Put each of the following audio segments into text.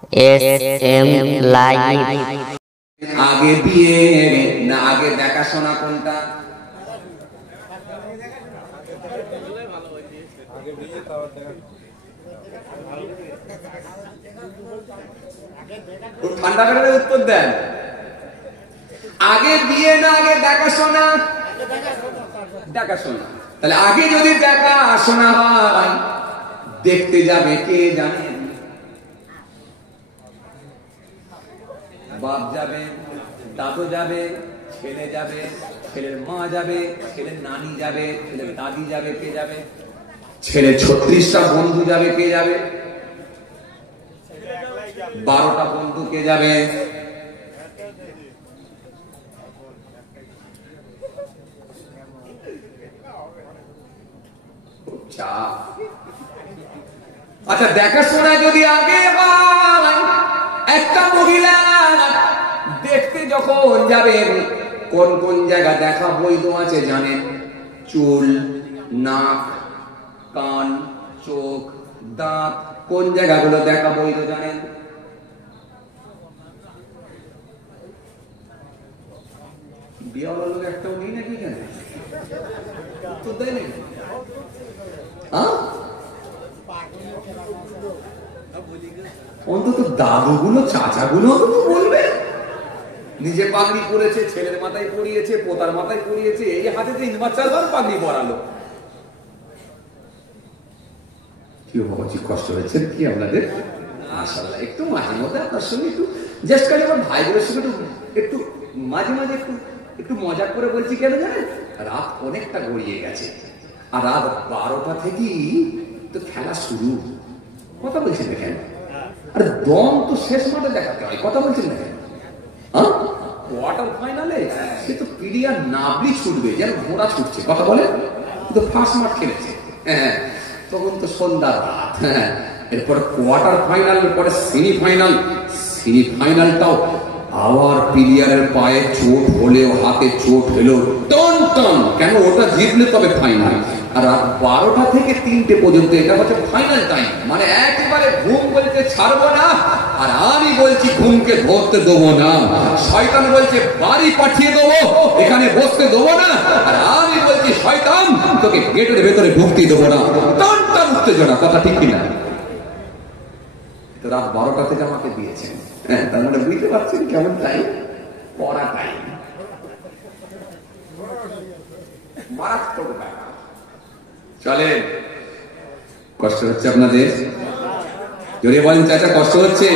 SM live. আগে বিয়ে না আগে দেখাশোনা কোনটা? ঠান্ডা করে উত্তর দেন। আগে বিয়ে না আগে দেখাশোনা? দেখাশোনা। তাহলে আগে যদি দেখাশোনা হয় দেখতে যাবে কে জানেন? বাপ যাবে, দাদু যাবে, ছেলে যাবে, ছেলের মা যাবে, ছেলের নানি যাবে, ছেলের দাদি যাবে, কে যাবে? ছেলে 36টা বন্ধু যাবে, কে যাবে? 12টা বন্ধু কে যাবে? আচ্ছা, দেখাশোনা যদি আগে হয়, একটা মহিলা দেখতে যখন যাবে কোন কোন জায়গা দেখা বৈধ আছে জানেন? চুল, নাক, কান, চোখ, দাঁত, কোন জায়গাগুলো দেখা বৈধ জানেন? বিয়ে হলো লোক একটাও নেই নাকি? কেন তো দেয় নাকি? অন্তত দাদুগুলো চাচাগুলো তো বলবে নিজে পাগড়ি পরেছে, ছেলের মাথায় পরিয়েছে, পোতার মাথায় পরিয়েছে, এই হাতে 3 বছর পাগড়ি পরালো। কি বাবাজি, কষ্ট হয়েছে কি আপনাদের? মাশাআল্লাহ, একটু মাঝে মধ্যে আপনার সঙ্গে একটু জাস্ট খালি আমার ভাইদের সঙ্গে একটু মাঝে মাঝে একটু মজা করে বলছি। কেন জানেন? রাত অনেকটা গড়িয়ে গেছে, আর রাত 12টা থেকেই তো খেলা শুরু। কথা বলছেন না কেন? আরে দম তো শেষ মাঠে দেখাতে হয়। কথা বলছেন না কেন? কোয়ার্টার ফাইনালে সে তো প্লেয়ার নাবলি ছুটবে যেন ঘোড়া ছুটছে। কথা বলে তো ফার্স্ট মাঠ খেলেছে, হ্যাঁ, তখন তো সন্ধ্যা রাত। হ্যাঁ, এরপরে কোয়ার্টার ফাইনাল, পরে সেমিফাইনাল। সেমিফাইনালটাও আবার প্লেয়ারের পায়ে চোট হলেও, হাতে চোট হলেও টন টন, কেন ওটা জিতলে তবে ফাইনাল। আর রাত 12টা থেকে 3টে পর্যন্ত এটা হচ্ছে ফাইনাল টাইম। মানে একেবারে ঘুম বলতে ছাড়বো না, আর আমি বলছি ঘুমকে ধরতে দেবো না। শয়তান বলছে বাড়ি পাঠিয়ে দেবো, এখানে বসতে দেবো না, আর আমি বলছি শয়তান তোকে গেটের ভেতরে ঢুকতে দেবো না। টন টন উত্তেজনা, কথা ঠিক কিনা? তো রাত 12টা থেকে আমাকে দিয়েছেন, হ্যাঁ, তার মানে বুঝতে পারছেন কেমন টাইম? পড়া টাইম, মারাত্মক ব্যাপার। চলেন, কষ্ট হচ্ছে আপনাদের? জোরে বলেন চাচা, কষ্ট হচ্ছে?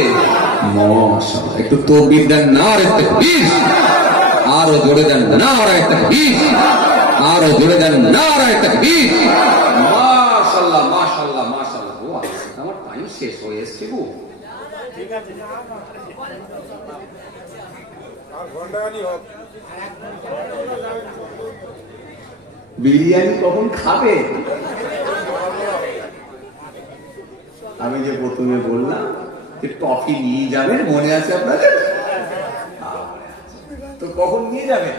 মাশাআল্লাহ, একটু তাকবীর দেন না, আর একটা তাকবীর, আরো জোরে দেন না, আর একটা তাকবীর, আরো জোরে দেন না, আর একটা তাকবীর। মাশাআল্লাহ মাশাআল্লাহ মাশাআল্লাহ। ও আমার টাইম শেষ হয়ে এসেছে গো। ঠিক আছে, আর ঘন্টাখানি হোক। বিরিয়ানি কখন খাবে? আমি যে প্রথমে বললাম যে টফি নিয়ে যাবেন, মনে আছে আপনাদের? তো কখন নিয়ে যাবেন?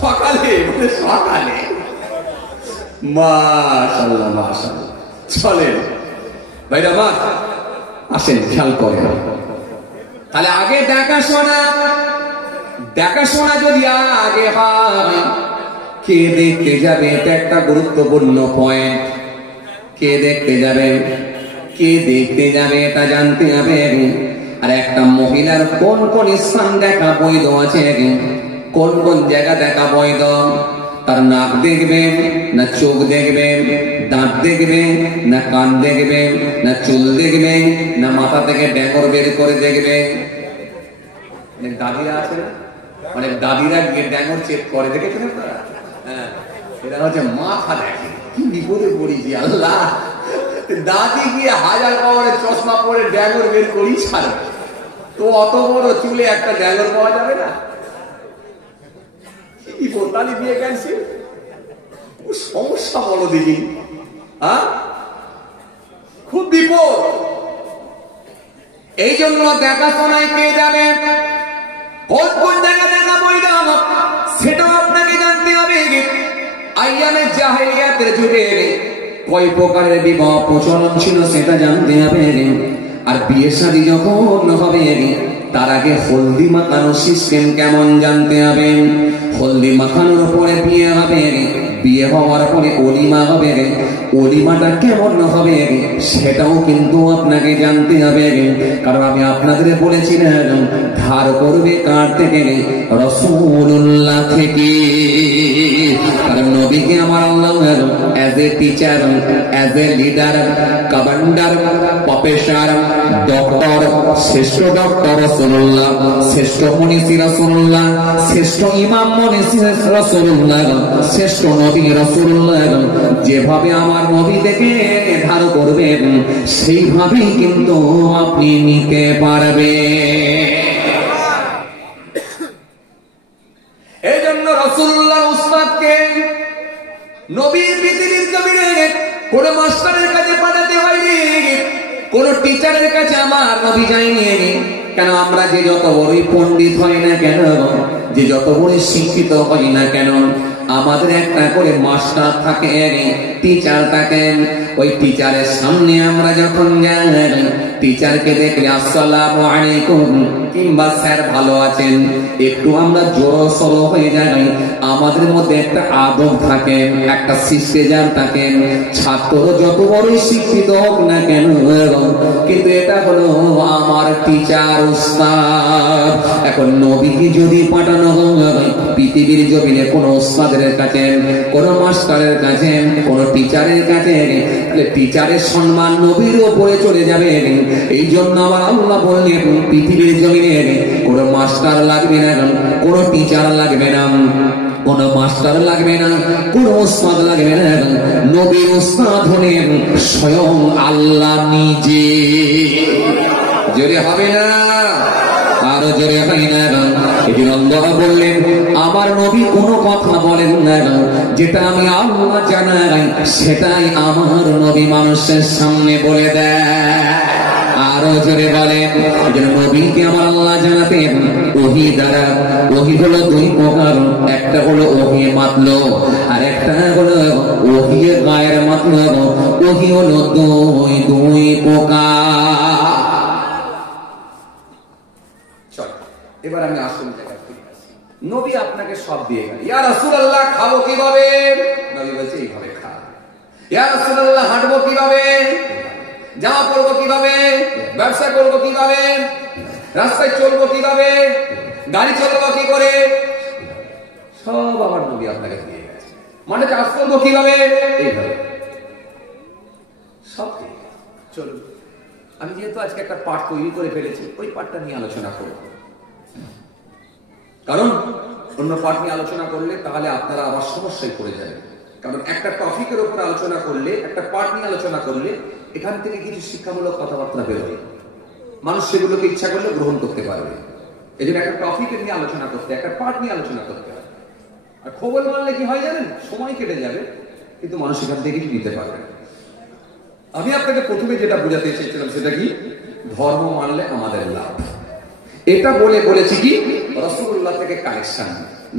সকালে, সকালে। মাশাআল্লাহ মাশাআল্লাহ। চলেন ভাইরা, মা আসেন, খেয়াল করেন। তাহলে আগে দেখাশোনা, দেখাশোনা যদি আগে হয়, কে দেখতে যাবে? এটা একটা গুরুত্বপূর্ণ পয়েন্ট। কে দেখতে যাবে? কে দেখতে যাবে এটা জানতে হবে। আর একটা মহিলার কোন কোন স্থান দেখা বৈধ আছে, কোন কোন জায়গা দেখা বৈধ? তার নাক দেখবে না চোখ দেখবে, দাঁত দেখবে না কান দেখবে, না চুল দেখবে না মাথা থেকে ড্যাঙর বের করে দেখবে? দাদিরা আছে না, মানে দাদিরা গিয়ে ড্যাঙর চেক করে, দেখেছেন আপনারা? হ্যাঁ, এটা হচ্ছে মাথা দেখে। কি বিপদে পড়েছি আল্লাহ! দাদি গিয়ে 1000 পাওয়ারের চশমা পরে ড্যাঙর বের করি ছাড়ে, তো অত বড় চুলে একটা ড্যাঙর পাওয়া যাবে না? কি বোতালি দিয়ে গেছে, সমস্যা বলো দেখি। হ্যাঁ, খুব বিপদ। এই জন্য দেখাশোনায় কে যাবে, কোন কোন জায়গা দেখা বৈধ সেটাও আপনাকে জানতে হবে। আইয়ামে জাহেলিয়াতের যুগে কয় প্রকারের বিবাহ প্রচলন ছিল সেটা জানতে হবে। আর বিয়ে শাদী যখন হবে তার আগে হলদি মাখানো সিস্টেম কেমন জানতে হবে। হলদি মাখানোর পরে বিয়ে হবে, বিয়ে হওয়ার পরে অলিমা হবে, অলিমাটা কেমন হবে সেটাও কিন্তু আপনাকে জানতে হবে। কারণ আমি আপনাদের বলেছিলাম ধার করবে কার থেকে? রাসূলুল্লাহ থেকে। কারণ নবীকে আমার Allah as a teacher, as a leader, commander, professor, doctor, শ্রেষ্ঠ ডক্টর রাসূলুল্লাহ, শ্রেষ্ঠ মনীষী রাসূলুল্লাহ, শ্রেষ্ঠ ইমাম মনীষী রাসূলুল্লাহ, শ্রেষ্ঠ নবী রাসূলুল্লাহ যেভাবে আমার নবী থেকে ধার করবেন সেইভাবেই কিন্তু আপনি নিতে পারবেন। এই জন্য রাসূলুল্লাহ উসমানকে নবীর পৃথিবীর জমিনে কোন মাস্টারের কাছে পাঠাতে হয়নি, কোন টিচারের কাছে আমার নবী যায়নি। কেন? আমরা যে যত বড়ই পণ্ডিত হয় না কেন, যে যত বড়ই শিক্ষিত হই না কেন, আমাদের একটা করে মাস্টার থাকে, টিচার থাকেন। ওই টিচারের সামনে আমরা যখন যাই, টিচারকে দেখলে আসসালামু আলাইকুম কিংবা স্যার ভালো আছেন, একটু আমরা জোর সরো হয়ে যাই। আমাদের মধ্যে একটা আদব থাকে, একটা শিষ্টাচার থাকে। ছাত্র যত বড়ই শিক্ষিত হোক না কেন, কিন্তু এটা হলো আমার টিচার উস্তাদ। এখন নবীকে যদি পাঠানো হয় পৃথিবীর জমিনে কোন উস্তাদের কাছে, কোন মাস্টারের কাছে, কোন টিচারের কাছে, তাহলে টিচারের সম্মান নবীর উপরে চলে যাবে। এই জন্য আমার আল্লাহ বললেন পৃথিবীর জমিনে কোন মাস্টার লাগবে না, কোন টিচার লাগবে না, কোন মাস্টার লাগবে না, কোন উস্তাদ লাগবে না। নবীর উস্তাদ হলেন স্বয়ং আল্লাহ নিজে। জোরে হবে না? আরো জোরে হয় না? আল্লাহ বললেন আমার নবী কোনো কথা বলেন না, যেটা আমি আল্লাহ জানাই সেটাই আমার নবী মানুষের সামনে বলে দেয়। আরো জোরে বলেন, নবীকে আমার আল্লাহ জানাতেন ওহী দ্বারা। ওহী হলো দুই প্রকার, একটা হলো ওহী মাতলু আর একটা হলো ওহী গায়ের মাতলু। ওহী হলো দুই প্রকার। চল এবার আমি আসল জায়গায় ফিরে আসি। নবী আপনাকে সব দিয়ে গেল। ইয়া রাসূলুল্লাহ খাবো কিভাবে? নবী বলছে এইভাবে খা। ইয়া রাসূলুল্লাহ হাঁটবো কিভাবে? জামা পরবো কিভাবে? ব্যবসা করবো কিভাবে? রাস্তায় চলবো কিভাবে? গাড়ি চালাবো কি করে? সব আমার নবী আপনাকে দিয়ে গেছে। মানে কাজ করবো কিভাবে? এইভাবে সব দিয়ে গেছে। চলুন আমি যেহেতু আজকে একটা পাঠ তৈরি করে ফেলেছি, ওই পাঠটা নিয়ে আলোচনা করব। কারণ অন্য পাঠ নিয়ে আলোচনা করলে তাহলে আপনারা আবার সমস্যায় পড়ে যাবেন। কারণ একটা টপিকের উপর আলোচনা করলে, একটা পাঠ নিয়ে আলোচনা করলে এখান থেকে কিছু শিক্ষামূলক কথাবার্তা বেরোয়, মানুষ সেগুলোকে ইচ্ছা করলে গ্রহণ করতে পারবে। এই জন্য একটা টপিকের নিয়ে আলোচনা করতে, একটা পাঠ নিয়ে আলোচনা করতে হবে। আর খবর মানলে কি হয় জানেন? সময় কেটে যাবে কিন্তু মানুষ এখান থেকে কিছু নিতে পারবে। আমি আপনাকে প্রথমে যেটা বোঝাতে চেয়েছিলাম সেটা কি? ধর্ম মানলে আমাদের লাভ। এটা বলেছি কি রাসূলুল্লাহ থেকে কালেকশন।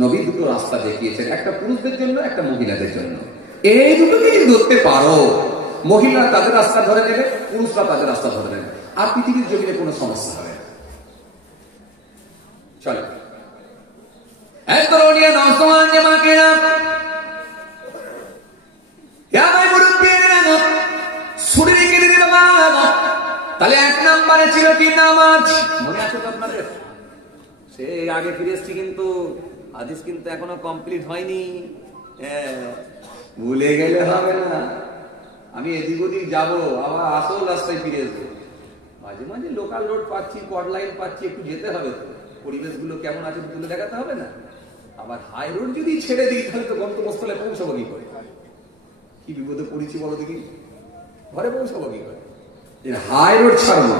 নবী দুটো রাস্তা দেখিয়েছেন, একটা পুরুষদের জন্য, একটা মহিলাদের জন্য। এই দুটোকে যদি ধরতে পারো, মহিলা তাদের রাস্তা ধরে নেবে, পুরুষরা তাদের রাস্তা ধরে নেবে, আর পৃথিবীর জমিনে কোনো সমস্যা হবে না। চলো একদরণীয় নওজওয়ান জামাকেরা, শরীরে কেটে দিল বাবা। তাহলে এক নম্বরে ছিল কি? নামাজ। মনে আছে তো আপনাদের? সে আগে ফিরে এসছি, কিন্তু হাদিস কিন্তু এখনো কমপ্লিট হয়নি। ভুলে গেলে হবে না। আমি এদিক ওদিক যাবো, আবার আসল রাস্তায় ফিরে আসবো। মাঝে মাঝে লোকাল রোড পাচ্ছি, কড লাইন পাচ্ছি, একটু যেতে হবে তো। পরিবেশগুলো কেমন আছে তুলে দেখাতে হবে না? আবার হাই রোড যদি ছেড়ে দিই তাহলে তো গন্তব্যস্থলে পৌঁছাবো কি করে? কি বিপদে পড়েছি বলো দেখি, ঘরে পৌঁছাবো কি করে? হাই রোড ছাড়বো।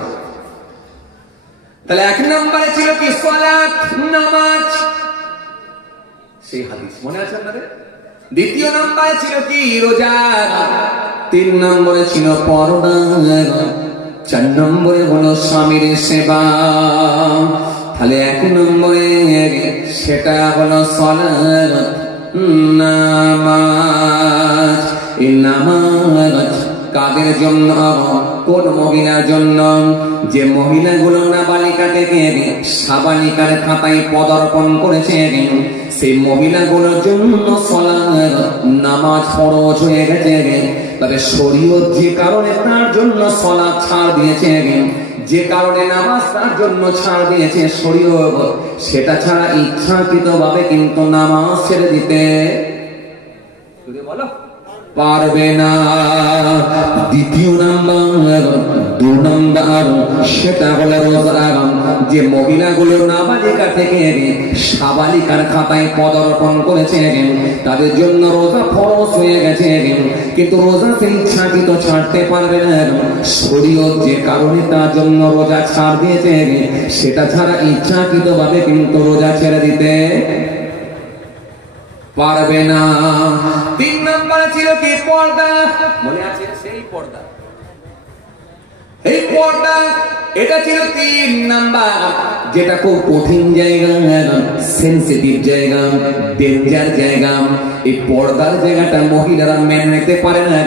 তাহলে এক নম্বরে ছিল কি? সালাত, নামাজ। সেই হাদিস মনে আছে আপনাদের? দ্বিতীয় নম্বরে ছিল কি? রোজা। তিন নম্বরে ছিল পর্দা। চার নম্বরে হলো স্বামীর সেবা। তাহলে এক নম্বরে সেটা হলো সালাত, নামাজ। এই নামাজ কাদের জন্য? কোন মহিলার জন্য? যে মহিলাগুলো নাবালিকা থেকে সাবালিকার খাতায় পদার্পণ করেছে, সেই মহিলাগুলোর জন্য সালাত নামাজ ফরজ হয়ে গেছে। তবে শরীয়ত যে কারণে তার জন্য সালাত ছাড় দিয়েছে, যে কারণে নামাজ তার জন্য ছাড় দিয়েছে শরীয়ত, সেটা ছাড়া ইচ্ছাকৃতভাবে কিন্তু নামাজ ছেড়ে দিতে বলো পারবে না। দ্বিতীয় নাম্বার, 2 নাম্বার, সেটা হলো রোজা। যে মহিলাগুলো নাবালিকা থেকে সাবালিকার খাতায় পদার্পণ করেছে, তাদের জন্য রোজা ফরজ হয়ে গেছে, কিন্তু রোজা সে ইচ্ছাকৃত ছাড়তে পারবে না। শরীয়ত যে কারণে তার জন্য রোজা ছাড় দিয়েছে, সেটা ছাড়া ইচ্ছাকৃতভাবে কিন্তু রোজা ছেড়ে দিতে পারবে না। 3 নাম্বার ছিল কি? পর্দা। মনে আছে সেই পর্দা? এই পর্দা, এটা ছিল 3 নাম্বার, যেটা খুব কঠিন জায়গা, সেনসিটিভ জায়গা, ডেঞ্জার জায়গা। এই পর্দার জায়গাটা মহিলারা মেনে নিতে পারে না।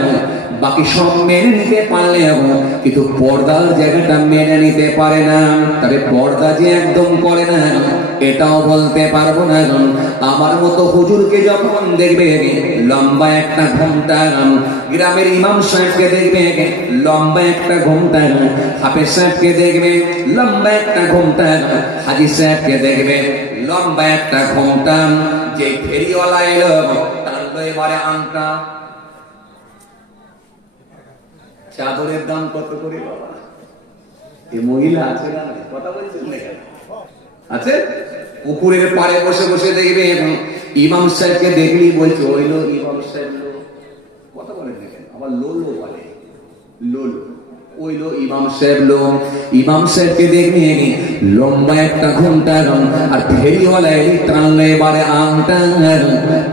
বাকি সব মেনে নিতে পারলেও কিন্তু পর্দার জায়গাটা মেনে নিতে পারে না। তবে পর্দা যে একদম করে না এটাও বলতে পারবো না। আমার মতো হুজুরকে যখন দেখবে লম্বা একটা ঘোমটা, গ্রামের ইমাম সাহেবকে দেখবে লম্বা একটা ঘোমটা, হাফেজ সাহেবকে দেখবে লম্বা একটা ঘোমটা, হাজি সাহেবকে দেখবে লম্বা একটা ঘোমটা, যে ফেরিওয়ালা এলো টানলো এবারে আংটা। চাদরের দাম কত করে বাবা? এই মহিলা আছে না? কথা বলছেন না? আছে। পুকুরের পাড়ে বসে বসে দেখবে ইমাম সাহেবকে দেখলি বলছে ওইলো ইমাম সাহেব। কথা বলেন না কেন? আবার লোলো বলে, লোলো ওইলো ইমাম সাহেব। ইমাম সাহেবকে দেখবি লম্বা একটা ঘোমটা, আর ফেরিওয়ালা এলি টানলে এবারে আংটা,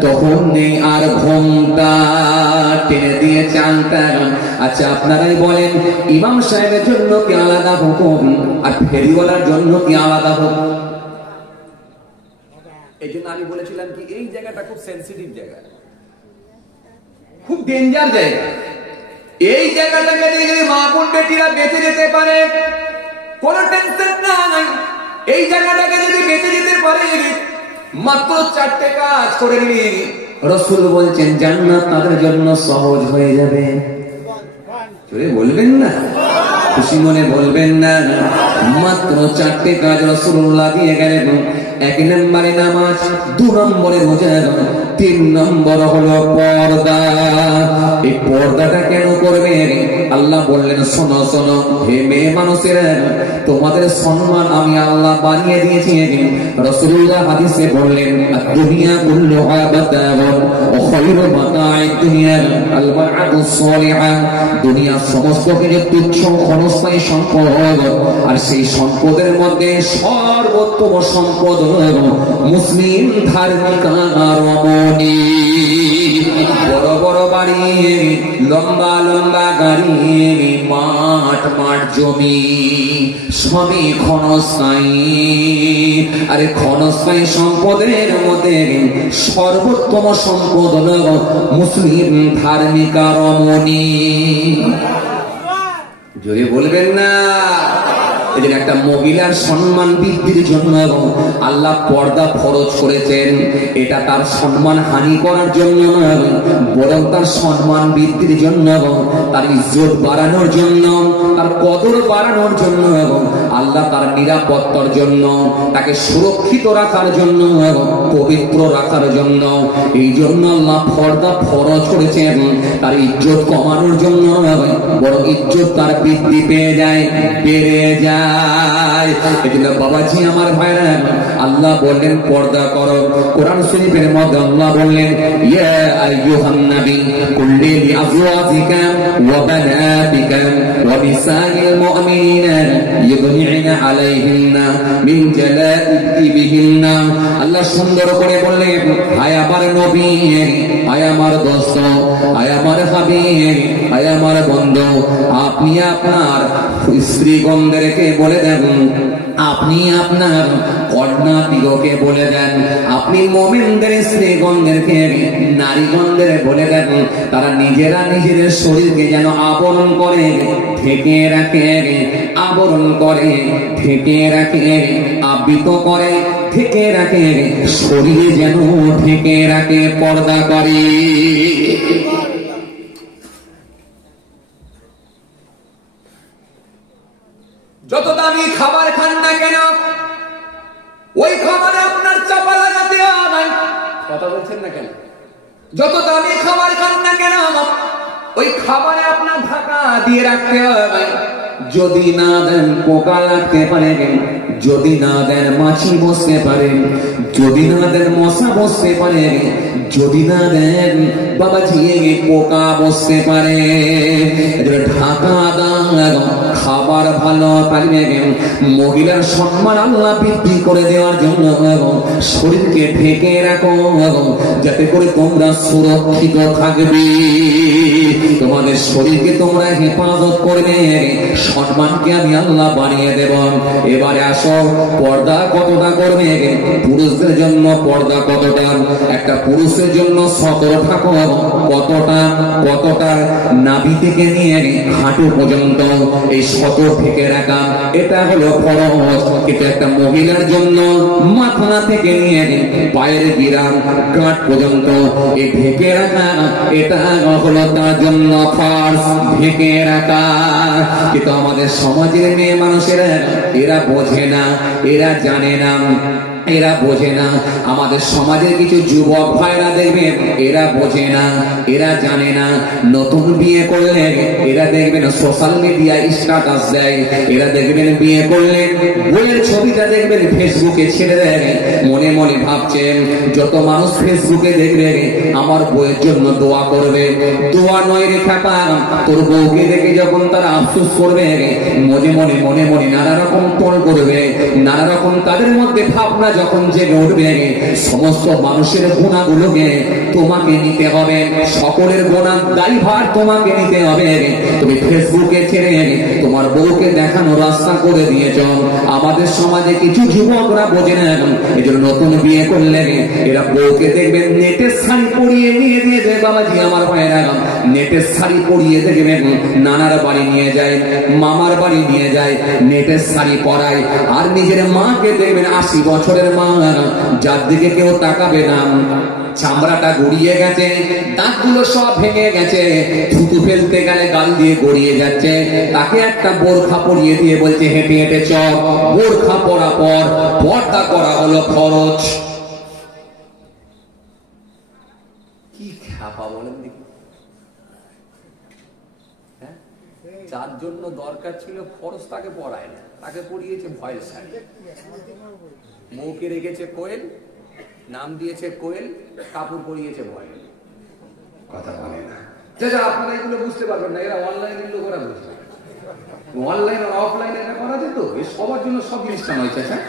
তখন নেই আর ঘোমটা, টেনে দিয়ে চাংটা। আচ্ছা আপনারাই বলেন, ইমাম সাহেবের জন্য কি আলাদা হুকুম আর ফেরিওয়ালার জন্য কি আলাদা হুকুম? এই জন্য আমি বলেছিলাম কি এই জায়গাটা খুব সেন্সিটিভ জায়গা, খুব ডেঞ্জার জায়গা। এই জায়গাটাকে যদি মা বোন বেটিরা বেঁচে যেতে পারে কোন টেনশন নাই। এই জায়গাটাকে যদি বেঁচে যেতে পারে মাত্র 4টে কাজ করে নিয়ে রাসূল বলছেন জান্নাত তাদের জন্য সহজ হয়ে যাবে। চলে বলবেন না, খুশি মনে বলবেন না। মাত্র 4টে কাজ রাসূলুল্লাহ দিয়ে গেলেন। 1 নম্বরে নামাজ, 2 নম্বরে রোজা, 3 নম্বর হলো পর্দা। এই পর্দাটা কেন করবে? আল্লাহ বললেন শোনো শোনো হে মেয়ে মানুষেরা, তোমাদের সম্মান আমি আল্লাহ বানিয়ে দিয়েছি। রাসূলুল্লাহ হাদিসে বললেন দুনিয়া কুল্লুহা মাতাউন ওয়া খায়রু মাতা'আদ দুনিয়া আল মারআতুস সালিহা। দুনিয়া সমস্ত কিছু তুচ্ছ ক্ষণস্থায়ী সম্পদ, আর সেই সম্পদের মধ্যে সর্বোত্তম সম্পদ হলো মুসলিম ধার্মিক রমণী। বড় বড় বাড়ি, লম্বা লম্বা গাড়ি, মাঠ মাঠ জমি, সবই ক্ষণস্থায়ী। আরে ক্ষণস্থায়ী সম্পদের মধ্যে সর্বোত্তম সম্পদ হলো মুসলিম ধার্মিক রমণী। জোরে বলবেন না? এদের একটা মহিলার সম্মান বৃদ্ধির জন্য আল্লাহ পর্দা ফরজ করেছেন। এটা তার সম্মান হানি করার জন্য নয়, বরং তার সম্মান বৃদ্ধির জন্য, তার ইজ্জত বাড়ানোর জন্য, তার কদর বাড়ানোর জন্য, আল্লাহ তার নিরাপত্তার জন্য, তাকে সুরক্ষিত রাখার জন্য, পবিত্র রাখার জন্য। এই জন্য আল্লাহ পর্দা ফরজ করেছেন। তার ইজ্জত কমানোর জন্য নয়, বরং ইজ্জত তার বৃদ্ধি পেয়ে যায়, বেড়ে যায়। এজন্য বাবাজি আমার ভাইরা, আল্লাহ বললেন পর্দা করো। কোরআন শরীফের মধ্যে আল্লাহ বললেন ইয়া আইয়ুহান নবী কুল লিআজওয়াজিকা ওয়া বানাতিকা ওয়া নিসাইল মুমিনিনা ইউদনি'না আলাইহিন্না মিন জালাইবিহিন্না। আল্লাহ সুন্দর করে বললেন, হায় আমার নবী, হায় আমার দোস্ত, হায় আমার হাবিব, হায় আমার বন্ধু, আপনি আপনার স্ত্রীগণদেরকে বলে দেন, আপনি আপনার কন্যাদিগকে বলে দেন, আপনি মুমিনদের স্ত্রীগণদেরকে, নারীগণদের বলে দেন, তারা নিজেরা নিজেদের শরীরকে যেন আবরণ করে ঢেকে রাখে, আবরণ করে ঢেকে রাখে, আবৃত করে ঢেকে রাখে, শরীরে যেন ঢেকে রাখে, পর্দা করে। যত দামি খাবার খান না কেন, ওই খাবারে আপনার চাপা লাগাতে হবে। কথা বলছেন না কেন? যত দামি খাবার খান না কেন, ওই খাবারে আপনার ঢাকা দিয়ে রাখতে হবে। যদি না দেন পোকা লাগতে পারে, যদি না দেন মাছি বসতে পারে, যদি না দেন মশা বসতে পারে, যদি না দেন বাবাজি পোকা বসতে পারে, ঢাকা দাও। খাবার ভালো পারবে, মহিলার সম্মান আল্লাহ বৃদ্ধি করে দেওয়ার জন্য শরীরকে ঢেকে রাখো, যাতে করে তোমরা সুরক্ষিত থাকবে, তোমাদের শরীরকে তোমরা হেফাজত করবে, সম্মানকে আমি আল্লাহ বানিয়ে দেব। এবারে আসো, পর্দা কতটা করবে? পুরুষদের জন্য পর্দা কতটা? একটা পুরুষের জন্য সতর থাকো কতটা? কতটা? নাভি থেকে নিয়ে হাঁটু পর্যন্ত এই সতর থেকে রাখা, এটা হলো ফরজ। কিন্তু একটা মহিলার জন্য মাথা থেকে নিয়ে পায়ের বিরাম গাঁট পর্যন্ত এই ঢেকে রাখা, এটা হলো তার জন্য ফরজ, ঢেকে রাখা। কিন্তু আমাদের সমাজের মেয়ে মানুষেরা এরা বোঝে না, এরা জানে না, এরা বোঝে না। আমাদের সমাজের কিছু যুবক ভাইরা দেখবেন, এরা বোঝে না, এরা জানে না। নতুন বিয়ে করলে এরা দেখবেন সোশ্যাল মিডিয়ায় স্ট্যাটাস দেয়, এরা দেখবেন বিয়ে করলে বইয়ের ছবিটা দেখবেন ফেসবুকে ছেড়ে দেয়, মনে মনে ভাবছেন যত মানুষ ফেসবুকে দেখবে আমার বইয়ের জন্য দোয়া করবে। দোয়া নয় রেখা পান, তোর বউকে দেখে যখন তারা আফসোস করবে, মনে মনে মনে মনে নানা রকম টোল করবে, নানা রকম তাদের মধ্যে ভাবনা যখন জেগে উঠবে, সমস্ত মানুষের গুণাগুলোকে তোমাকে নিতে হবে, সকলের গুণার দায়ভার তোমাকে নিতে হবে। তুমি ফেসবুকে ছেড়ে তোমার বউকে দেখানো রাস্তা করে দিয়েছ। আমাদের সমাজে কিছু যুবকরা বোঝে না, এজন্য নতুন বিয়ে করলে এরা বউকে দেখবেন নেটের শাড়ি পরিয়ে নিয়ে দিয়ে দেয়। বাবাজি আমার ভাইয়েরা, নেটের শাড়ি পরিয়ে দেখবেন নানার বাড়ি নিয়ে যায়, মামার বাড়ি নিয়ে যায়, নেটের শাড়ি পরায়। আর নিজের মাকে দেখবেন 80 বছরের মা, যার দিকে কেউ তাকাবে না, চামড়াটা গড়িয়ে গেছে, দাঁতগুলো সব ভেঙে গেছে, থুতু ফেলতে গেলে গাল দিয়ে গড়িয়ে যাচ্ছে, তাকে একটা বোরখা পরিয়ে দিয়ে বলছে হেঁটে হেঁটে চল। বোরখা পরা পর পর্দা করা হলো ফরজ। কি খ্যাপা বলেন দেখি। যার জন্য দরকার ছিল ফরজ তাকে পড়ায় না, তাকে পড়িয়েছে ভয়ের শাড়ি। বউকে রেখেছে কোয়েল, নাম দিয়েছে কোয়েল, কাপড় পরিয়েছে ভয়েল। কথা বলে না। যা আপনারা এগুলো বুঝতে পারবেন না, এরা অনলাইনে লোকেরা বুঝবে। অনলাইন আর অফলাইনে এটা করা যেত, এ সবার জন্য সব জিনিসটা নয়। হ্যাঁ,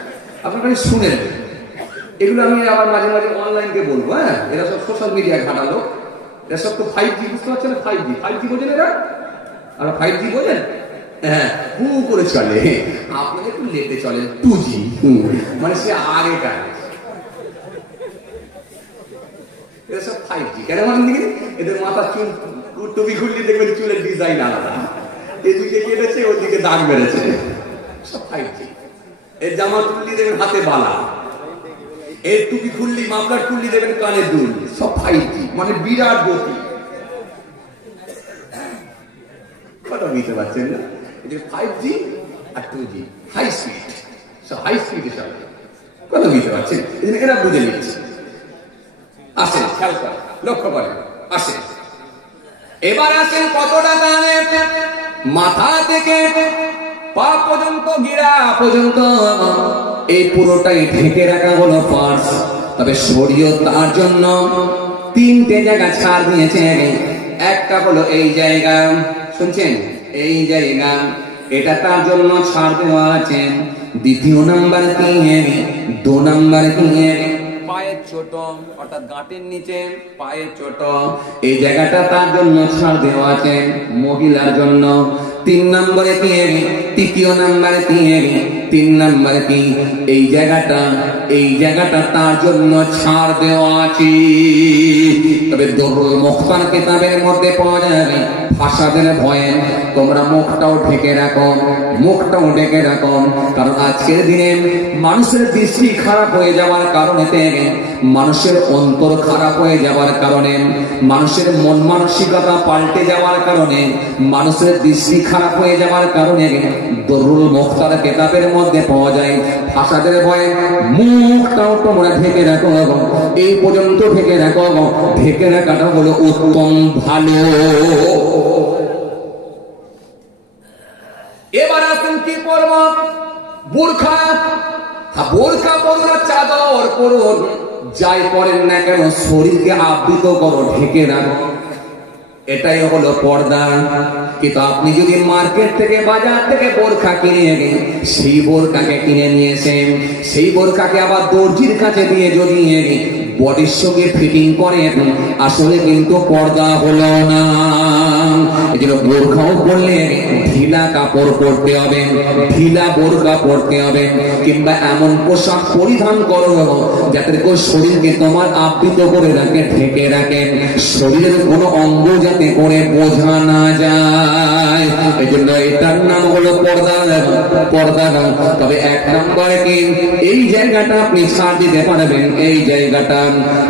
আপনারা শুনেন, এগুলো আমি আবার মাঝে মাঝে অনলাইনকে বলবো। হ্যাঁ, এরা সব সোশ্যাল মিডিয়ায় ঘাটালো, এরা সব তো 5G বুঝতে পারছে না। 5G বোঝেন এরা? আর 5G বোঝেন? হ্যাঁ, হু করে চলে। আপনাদের একটু লেটে চলে 2G, মানে সে আগেকার। এরা সব 5G কেন বলেন দেখি? এদের মাথা চুল টুপি খুললে দেখবেন চুলের ডিজাইন আলাদা, এদিকে কেটেছে ওদিকে দাগ বেড়েছে, সব 5G। এর জামা খুললি দেখবেন হাতে বালা, এর টুপি খুললি মাফলার খুললি দেখবেন কানে দুল, সব 5G, মানে বিরাট গতি। কথা বুঝতে পারছেন না? 5G আর 2G, হাই স্পিড, সব হাই স্পিডে চলে। কথা বুঝতে পারছেন? এরা বুঝে নিচ্ছে। আসেন, খেয়াল করেন, লক্ষ্য করেন, আসেন। এবার আসেন কতটা দানে, মাথা থেকে পা পর্যন্ত, গিরা পর্যন্ত, এই পুরোটাই ঢেকে রাখা হলো ফরজ। তবে শরীয়ত তার জন্য 3টে জায়গা ছাড় দিয়েছে। একটা হলো এই জায়গা, শুনছেন? এই জায়গা, এটা তার জন্য ছাড় দেওয়া আছে। দ্বিতীয় নাম্বার কি? 2 নাম্বার কি? ছোট, অর্থাৎ গাঁটের নিচে পায়ে ছোট, এই জায়গাটা তার জন্য ছাড় দেওয়া আছে মহিলার জন্য। 3 নম্বরে কি, তৃতীয় নম্বরে কি, 3 নম্বরে কি, এই জায়গাটা তার জন্য ছাড় দেওয়া আছে। তবে দুরুল মুখতার কিতাবের মধ্যে পাওয়া যাবে ফাসাদের ভয়ে তোমরা মুখটাও ঢেকে রাখো, মুখটাও ঢেকে রাখো। কারণ আজকের দিনে মানুষের দৃষ্টি খারাপ হয়ে যাওয়ার কারণে, মানুষের অন্তর খারাপ হয়ে যাওয়ার কারণে, মানুষের মন মানসিকতা পাল্টে যাওয়ার কারণে, মানুষের দৃষ্টি খারাপ হয়ে যাওয়ার কারণে দুরুল মুখতার কিতাবের মধ্যে পাওয়া যায় ফাসাদের ভয়ে মুখটাও তোমরা ঢেকে রাখো। এই পর্যন্ত ঢেকে রাখো, ঢেকে রাখাটা হলো উত্তম ভালো। এবার আসুন কি পরব, বোরখা। বোরখা পরুন, চাদর পরুন, যাই পরেন না কেন শরীরকে আবৃত করো, ঢেকে রাখো, এটাই হলো পর্দা। কিন্তু আপনি যদি মার্কেট থেকে, বাজার থেকে বোরখা কিনে এনে সেই বোরখাকে কিনে নিয়েছেন, সেই বোরখাকে আবার দর্জির কাছে দিয়ে যদি বডির সঙ্গে ফিটিং করে, আসলে কিন্তু পর্দা হলো না। এই জন্য বোরখাও পরলে ঢিলা কাপড় পরতে হবে, ঢিলা বোরখা পরতে হবে, কিংবা এমন পোশাক পরিধান করো যাতে করে শরীরকে তোমার আবৃত করে রাখে, ঢেকে রাখে, শরীরের কোনো অঙ্গ যাতে করে বোঝা না যায়। এই জন্য এটার নাম হলো পর্দা, পর্দা। তবে 1 নম্বরে কি, এই জায়গাটা আপনি ছাড় দিতে পারবেন, এই জায়গাটা।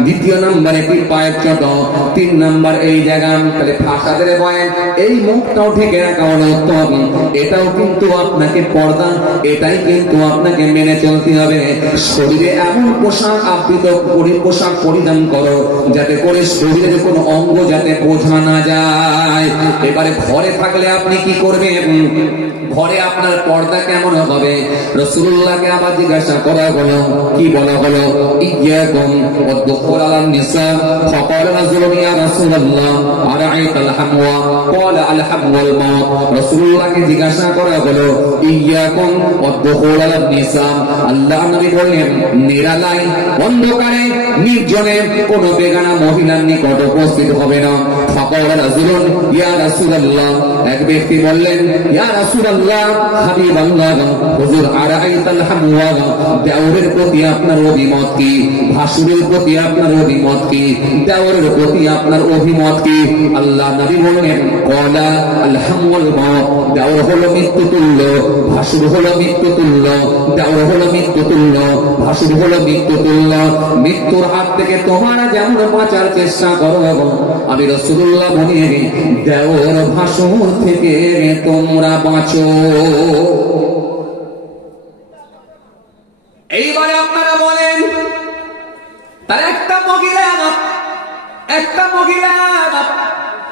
2 নম্বরে কি, পায়ের ছোট। 3 নম্বর এই জায়গা। তাহলে ফাসাদের ভয়ে এই মুখটাও ঢেকে রাখা হলো উত্তম। এটাও কিন্তু আপনাকে পর্দা, এটাই কিন্তু আপনাকে মেনে চলতে হবে। শরীরে এমন পোশাক আবৃত পোশাক পরিধান করো যাতে করে শরীরের কোনো অঙ্গ যাতে বোঝা না যায়। এবারে ঘরে থাকলে আপনি কি করবেন, ঘরে আপনার পর্দা কেমন হবে? রাসূলুল্লাহকে আবার জিজ্ঞাসা করা হলো, কি বলা হলো? ইয়াকুম ওয়াদখুল আলান নিসা ফাকাল রাজুলুন ইয়া রাসূলুল্লাহ আরাআইতাল হামওয়া ক্বালা আল হামওয়াল মাউত। রাসূলুল্লাহকে জিজ্ঞাসা করা হলো ইয়াকুম ওয়াদখুল আলান নিসা, আল্লাহর নবী বললেন নিরালাই অন্ধকারে নির্জনে কোন বেগানা মহিলার নিকট উপস্থিত হবে না। ফাকাল রাজুলুন ইয়া রাসূলুল্লাহ, এক ব্যক্তি বললেন ইয়া রাসূলুল্লাহ, হাবিবাল্লাহ, হুজুর আরাআইতাল হামওয়া, দেওরের প্রতি আপনার অভিমত কি? ভাসুরের প্রতি আপনার অভিমত কি? দেওরের প্রতি আপনার অভিমত কি? আল্লাহ নবী বললেন ক্বালা আল হামওয়াল মাউত, দেওর হলো মৃত্যুতুল্য, ভাসুর হলো মৃত্যুতুল্য, দেওর হলো মৃত্যুতুল্য, ভাসুর হলো মৃত্যুতুল্য। মৃত্যুর হাত থেকে তোমরা যেমন বাঁচার চেষ্টা করো, আমি রাসূলুল্লাহ বলি দেওর ভাসুর থেকে তোমরা বাঁচো। এইবারে আপনারা বলেন, তার একটা মহিলা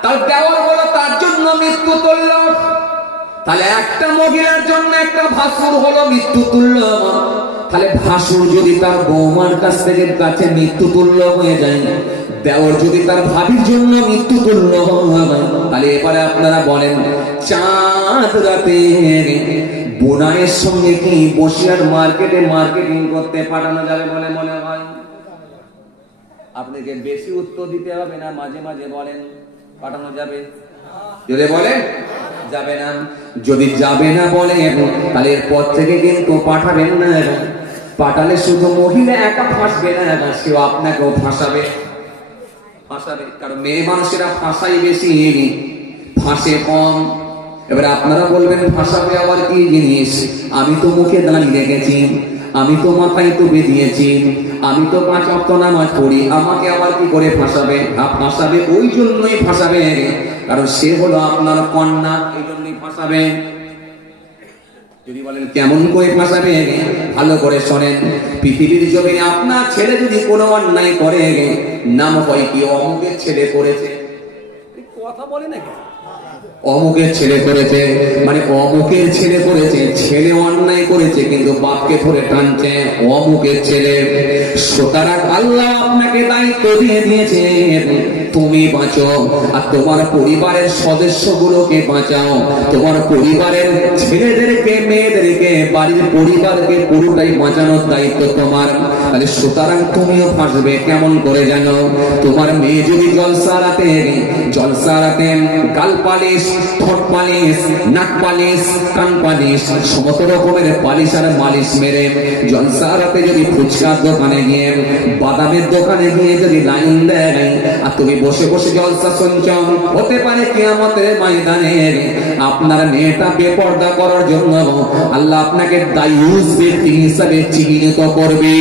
তার দেওর হলো তার জন্য মৃত্যু তুল্য, তাহলে একটা মহিলার জন্য একটা ভাসুর হলো মৃত্যু তুল্য। তাহলে ভাসুর যদি তার বৌমার কাছে মৃত্যু তুল্য হয়ে যায়, দেওর যদি তার ভাবির জন্য মৃত্যু তুল্য হয়, তাহলে এবারে আপনারা বলেন চাঁদ রাতে বোনাইয়ের সঙ্গে কি বসিয়ার মার্কেটে মার্কেটিং করতে পাঠানো যাবে বলে মনে হয়? আপনাকে বেশি উত্তর দিতে হবে না, মাঝে মাঝে বলেন পাঠানো যাবে? যদি বলে যাবে না, যদি যাবে না বলে তাহলে এরপর থেকে কিন্তু পাঠাবেন না। পাঠালে শুধু মহিলা একা ফাঁসবে না, সেও আপনাকেও ফাঁসাবে। কারণ মেয়ে মানুষেরা ফাঁসাই বেশি, ফাঁসে কম। এবার আপনারা বলবেন ফাঁসাবে আবার কি জিনিস? আমি তো মুখে দাঁড়িয়ে রেখেছি, আমি তো মাথায় টুপি দিয়েছি, আমি তো 5 ওয়াক্ত নামাজ পড়ি, আমাকে আবার কি করে ফাঁসাবে? ফাঁসাবে ওই জন্যই ফাঁসাবে কারণ সে হলো আপনার কন্যা, এই জন্যই ফাঁসাবে। যদি বলেন কেমন করে ফাঁসাবে, ভালো করে শোনেন। পৃথিবীর জমিনে আপনার ছেলে যদি কোনো অন্যায় করে, নাম হয় কি অমুকের ছেলে করেছে, কথা বলে নাকি অমুকের ছেলে করেছে, মানে অমুকের ছেলে করেছে, ছেলে অন্যায় করেছে কিন্তু বাপকে ধরে টানছে অমুকের ছেলে। সুতরাং আল্লাহ আপনাকে দায়িত্ব দিয়ে দিয়েছে তুমি বাঁচো আর তোমার পরিবারের সদস্যগুলোকে বাঁচাও, তোমার পরিবারের ছেলেদেরকে মেয়েদেরকে বাড়ির পরিবারকে পুরোটাই বাঁচানোর দায়িত্ব তোমার। তাহলে সুতরাং তুমিও ফাঁসবে কেমন করে জানো? তোমার মেয়ে যদি জলসা রাতে গাল পালিশ, ঠোঁট পালিশ, নাক পালিশ, কান পালিশ, সমস্ত রকমের পালিশ আর মালিশ মেরে জলসা রাতে যদি ফুচকার দোকানে গিয়ে, বাদামের দোকানে গিয়ে যদি লাইন দেয় আর তুমি বসে বসে জলসা শুনছ, হতে পারে কিয়ামতের ময়দানে আপনার মেয়েটা বেপর্দা করার জন্য আল্লাহ আপনাকে দায়ুস ব্যক্তি হিসাবে চিহ্নিত করবে।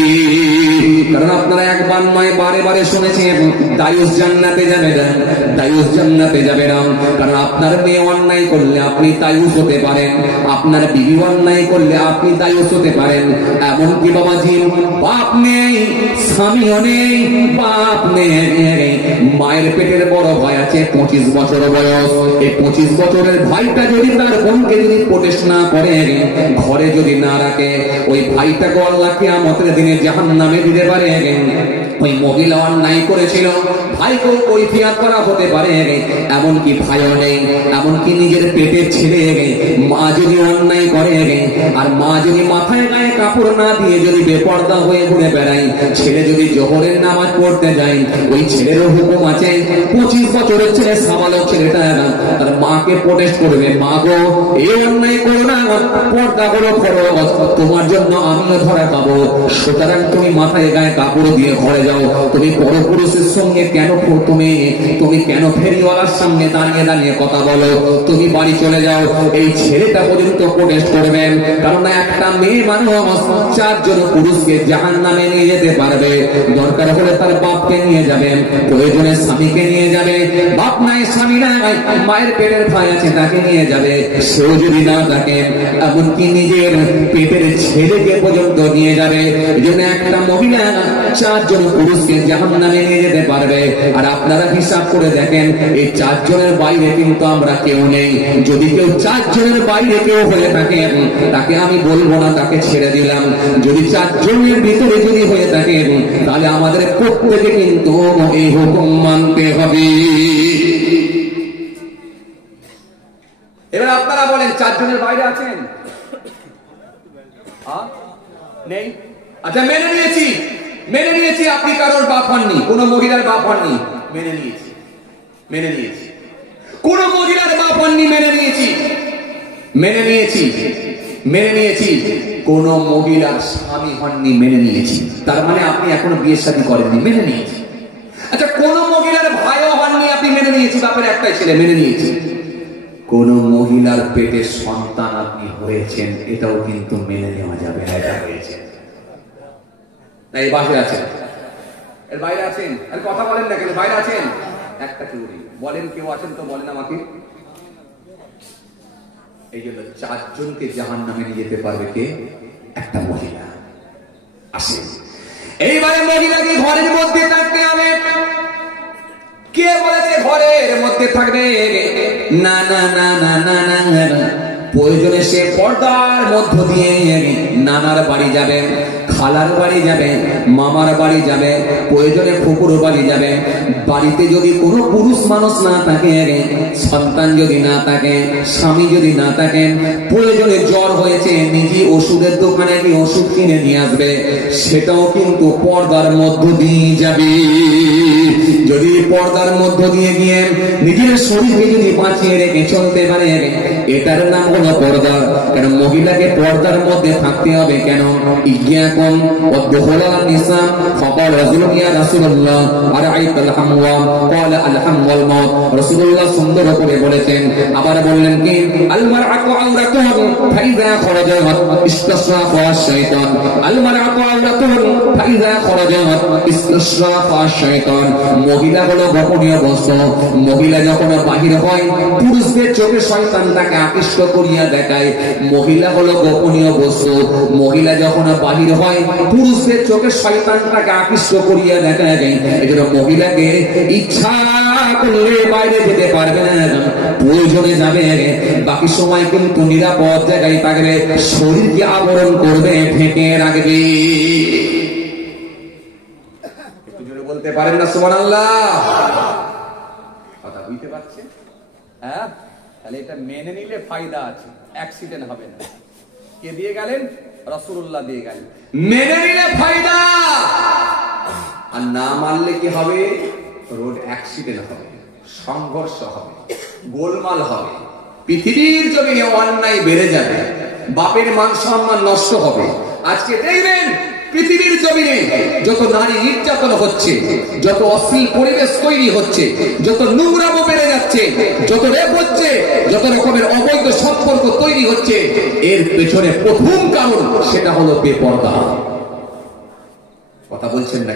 কারণ আপনারা একবার নয় বারে বারে শুনেছেন দায়ুস জান্নাতে যাবে না, দায়ুস জান্নাতে যাবে না। কারণ আপনার মেয়ে অন্যায় করলে আপনি দায়ুস হতে পারেন, আপনার বিবি অন্যায় করলে আপনি দায়ুস হতে পারেন। এমনকি বাবাজি বাপ নেই, স্বামীও নেই, বাপ নেই, মায়ের পেটের বড় ভাই আছে 25 বছর বয়স। এই 25 বছরের ভাইটা যদি তার বোনকে যদি প্রোটেস্ট না করে, ঘরে যদি না রাখে, ওই ভাইটাকে আল্লাহ কিয়ামতের দিনে জাহান্নামে দিতে পারে। ওই মহিলা অন্যায় করেছিল, ভাইকেও কৈফিয়ত করা হতে পারে। এমনকি ভাইও নেই, এমনকি নিজের পেটের ছেলে মা যদি অন্যায় করে, আর মা যদি মাথায় গায়ে কাপড় না দিয়ে যদি বেপর্দা হয়ে ঘুরে বেড়ায়, ছেলে যদি জোহরের নামাজ পড়তে যায়, ওই ছেলেরও হুকুম আছে 25 বছরের ছেলে, সাবালক ছেলেটা তার মাকে প্রোটেস্ট করবে, মা গো এই অন্যায় করো না, পর্দা করো ফরজ, তোমার জন্য আমিও ধরা পাবো। সুতরাং তুমি মাথায় গায়ে কাপড় দিয়ে ঘরে যাও। তুমি পরপুরুষের সঙ্গে কেন তুমি কেন ফেরিওয়ালার সামনে দাঁড়িয়ে দাঁড়িয়ে কথা বলো? তুমি বাড়ি চলে যাও। এই ছেলেটা পর্যন্ত প্রোটেস্ট করবেন। কারণ একটা মেয়ে মানুষ 4 জন পুরুষকে জাহান্নামে নিয়ে যেতে পারবে। দরকার হলে তার বাপকে নিয়ে যাবেন, প্রয়োজনে স্বামীকে নিয়ে যাবে, বাপ নাই স্বামী নাই মায়ের পেটের ভাই আছে তাকে নিয়ে যাবে, সেও যদি না থাকে এমনকি নিজের পেটের ছেলেকে পর্যন্ত নিয়ে যাবে। এই জন্য একটা মহিলা 4 জন পুরুষকে জাহান্নামে নিয়ে যেতে পারবে। আর আপনারা হিসাব করে দেখেন, এই 4 জনের বাইরে কিন্তু আমরা কেউ নেই। যদি কেউ 4 জনের বাইরে কেউ হয়ে থাকে, তাকে আমি বলবো না, তাকে ছেড়ে দিলাম। যদি 4 জনের ভিতরে যদি হয়ে থাকে, তাহলে আমাদের প্রত্যেকে কিন্তু এই হুকুম মানতে হবে। এবার আপনারা বলেন 4 জনের বাইরে আছেন? নেই? আচ্ছা মেনে নিয়েছি আপনি কারোর বাপ হননি, কোন মহিলার বাপ হননি, মেনে নিয়েছি। কোন মহিলার বাপ হননি, মেনে নিয়েছি। কোন মহিলার স্বামী হননি, মেনে নিয়েছি। তার মানে আপনি এখনো বিয়ে শাদী করেননি, মেনে নিয়েছি। আচ্ছা কোন মহিলার ভাইও হননি, আপনি মেনে নিয়েছি, বাপের একটাই ছেলে, মেনে নিয়েছি। কোন মহিলার পেটে সন্তান আপনি হয়েছেন, এটাও কিন্তু মেনে নেওয়া যাবে না, এটা হয়েছে। এই বাসে আছেন, এর বাইরে আছেন, আর কথা বলেন না কেন? বাইরে আছেন, একটা কেউ নেই, বলেন কেউ আছেন তো বলেন আমাকে। এই জন্য 4 জনকে জাহান্নামে নিয়ে যেতে পারবে কে? একটা মহিলা। আসেন, এইবারে মহিলাকে ঘরের মধ্যে থাকতে হবে। কে বলেছে ঘরের মধ্যে থাকবে? না না না না না না, প্রয়োজনে সে পর্দার মধ্য দিয়ে নানার বাড়ি যাবে, খালার বাড়ি যাবে, মামার বাড়ি যাবে, প্রয়োজনে ফুকুর বাড়ি যাবে। বাড়িতে যদি কোনো পুরুষ মানুষ না থাকে, সন্তান যদি না থাকে, স্বামী যদি না থাকেন, প্রয়োজনে জ্বর হয়েছে, নিজে ওষুধের দোকানে গিয়ে ওষুধ কিনে নিয়ে আসবে, সেটাও কিন্তু পর্দার মধ্য দিয়ে যাবে। যদি পর্দার মধ্য দিয়ে গিয়ে নিজের শরীরকে যদি বাঁচিয়ে রেখে চলতে পারে, এটার নাম হলো পর্দা। কেন মহিলাকে পর্দার মধ্যে থাকতে হবে? কেন? ইজ্ঞাকুম ওয়াদখুলা নিসা ফাকাল রাজুলুন ইয়া রাসূলুল্লাহ আরাআইতাল হামওয়া ক্বালা আল হামওয়াল মাউত। রাসূলুল্লাহ সুন্দর করে বলেছেন, আবার বললেন কি, আল মারআতু আওরাতুহু ফাইযা খরাজাত ইসতাসরাফা শাইতান। আল মারআতু আওরাতুহু ফাইযা খরাজাত ইসতাসরাফা শাইতান। মহিলা হলো গোপনীয় বস্তু। মহিলা যখন বাহির হয়, পুরুষদের চোখে শয়তান তাকে আকৃষ্ট করিয়া দেখায়। মহিলা হলো গোপনীয় বস্তু। মহিলা যখন বাহির হয়, পুরুষদের চোখে শয়তান তাকে আকৃষ্ট করিয়া দেখায়। এজন্য মহিলাকে ইচ্ছা করলে বাইরে যেতে পারবে না, প্রয়োজনে যাবে, বাকি সময় কিন্তু নিরাপদ জায়গায় থাকবে, শরীরকে আবরণ করবে, ঢেকে রাখবে। বলতে পারেন না সুবহানাল্লাহ? কথা বুঝতে পারছেন? হ্যাঁ, তাহলে এটা মেনে নিলে ফায়দা আছে, অ্যাক্সিডেন্ট হবে না। কে দিয়ে গেলেন? রাসূলুল্লাহ দিয়ে গেলেন। মেনে নিলে ফায়দা, আর না মানলে কি হবে? রোড অ্যাক্সিডেন্ট হবে, সংঘর্ষ হবে, গোলমাল হবে, পৃথিবীর জমিনে অন্যায় বেড়ে যাবে, বাপের মান সম্মান নষ্ট হবে। আজকে দেখবেন পৃথিবীর জমিনে যত নারী নির্যাতন হচ্ছে, যত অশ্লীল পরিবেশ তৈরি হচ্ছে, যত নোংরামো বেড়ে যাচ্ছে, যত রেপ হচ্ছে, যত রকমের অবৈধ সম্পর্ক তৈরি হচ্ছে, এর পেছনে প্রথম কারণ সেটা হলো বেপরদা। কথা বলছেন না?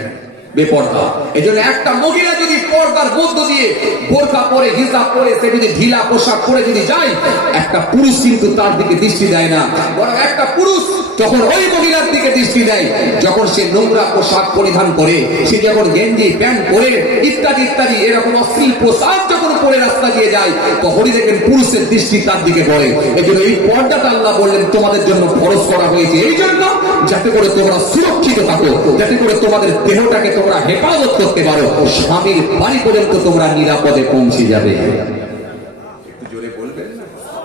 বেপরদা। এই জন্য একটা মহিলা যদি পর্দার মধ্য দিয়ে বোরকা পরে, হিজাব পরে, সে যদি ঢিলা পোশাক পরে যদি যায়, একটা পুরুষ কিন্তু তার দিকে দৃষ্টি দেয় না, বরং একটা পুরুষ যখন ওই মহিলার দিকে দৃষ্টি দেয় যখন সে নোংরা পোশাক পরিধান করে, সে যখন গেঞ্জি প্যান্ট পরে ইত্যাদি ইত্যাদি এরকম অশ্লীল পোশাক যখন পরে রাস্তা দিয়ে যায়, তখনই দেখেন পুরুষের দৃষ্টি তার দিকে পড়ে। এই জন্য এই পর্দাটা আল্লাহ বললেন তোমাদের জন্য ফরজ করা হয়েছে, এই জন্য যাতে করে তোমরা সুরক্ষিত থাকো, যাতে করে তোমাদের দেহটাকে তোমরা হেফাজত করতে পারো, স্বামীর বাড়ি পর্যন্ত তোমরা নিরাপদে পৌঁছে যাবে।